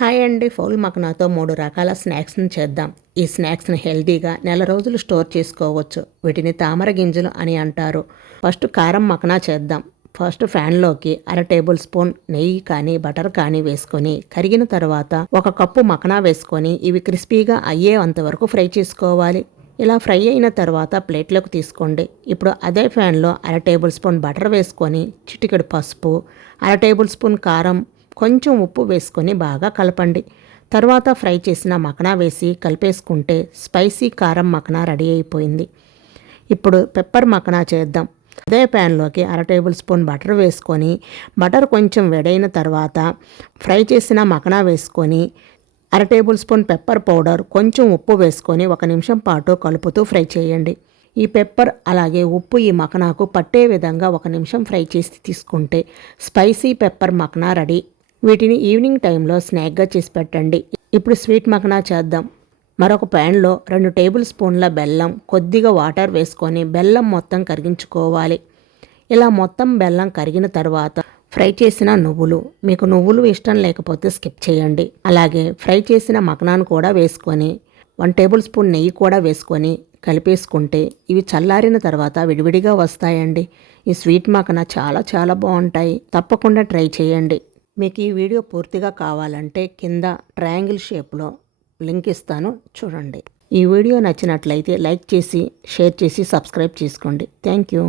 Hi అండి, foul మకనాతో 3 రకాల స్నాక్స్ని చేద్దాం. ఈ స్నాక్స్ని హెల్తీగా నెల రోజులు స్టోర్ చేసుకోవచ్చు. వీటిని తామర గింజలు అని అంటారు. ఫస్ట్ కారం మకనా చేద్దాం. ఫస్ట్ ఫ్యాన్లోకి 1/2 టేబుల్ స్పూన్ నెయ్యి కానీ బటర్ కానీ వేసుకొని కరిగిన తర్వాత 1 కప్పు మకనా వేసుకొని ఇవి క్రిస్పీగా అయ్యేంత వరకు ఫ్రై చేసుకోవాలి. ఇలా ఫ్రై అయిన తర్వాత ప్లేట్లోకి తీసుకోండి. ఇప్పుడు అదే ఫ్యాన్లో 1/2 టేబుల్ స్పూన్ బటర్ వేసుకొని చిటికెడు పసుపు, 1/2 టేబుల్ స్పూన్ కారం, కొంచెం ఉప్పు వేసుకొని బాగా కలపండి. తర్వాత ఫ్రై చేసిన మకనా వేసి కలిపేసుకుంటే స్పైసీ కారం మకనా రెడీ అయిపోయింది. ఇప్పుడు పెప్పర్ మకనా చేద్దాం. అదే ప్యాన్లోకి 1/2 టేబుల్ స్పూన్ బటర్ వేసుకొని బటర్ కొంచెం వేడైన తర్వాత ఫ్రై చేసిన మకనా వేసుకొని 1/2 టేబుల్ స్పూన్ పెప్పర్ పౌడర్, కొంచెం ఉప్పు వేసుకొని 1 నిమిషం పాటు కలుపుతూ ఫ్రై చేయండి. ఈ పెప్పర్ అలాగే ఉప్పు ఈ మకనాకు పట్టే విధంగా 1 నిమిషం ఫ్రై చేసి తీసుకుంటే స్పైసీ పెప్పర్ మకనా రెడీ. వీటిని ఈవినింగ్ టైంలో స్నాక్గా చేసి పెట్టండి. ఇప్పుడు స్వీట్ మకనా చేద్దాం. మరొక ప్యాన్లో 2 టేబుల్ స్పూన్ల బెల్లం, కొద్దిగా వాటర్ వేసుకొని బెల్లం మొత్తం కరిగించుకోవాలి. ఇలా మొత్తం బెల్లం కరిగిన తర్వాత ఫ్రై చేసిన నువ్వులు, మీకు నువ్వులు ఇష్టం లేకపోతే స్కిప్ చేయండి. అలాగే ఫ్రై చేసిన మకనాను కూడా వేసుకొని 1 టేబుల్ స్పూన్ నెయ్యి కూడా వేసుకొని కలిపేసుకుంటే ఇవి చల్లారిన తర్వాత విడివిడిగా వస్తాయండి. ఈ స్వీట్ మకనా చాలా బాగుంటాయి. తప్పకుండా ట్రై చేయండి. మీకు ఈ వీడియో పూర్తిగా కావాలంటే కింద ట్రయాంగిల్ షేప్లో లింక్ ఇస్తాను, చూడండి. ఈ వీడియో నచ్చినట్లయితే లైక్ చేసి, షేర్ చేసి, సబ్స్క్రైబ్ చేసుకోండి. Thank you.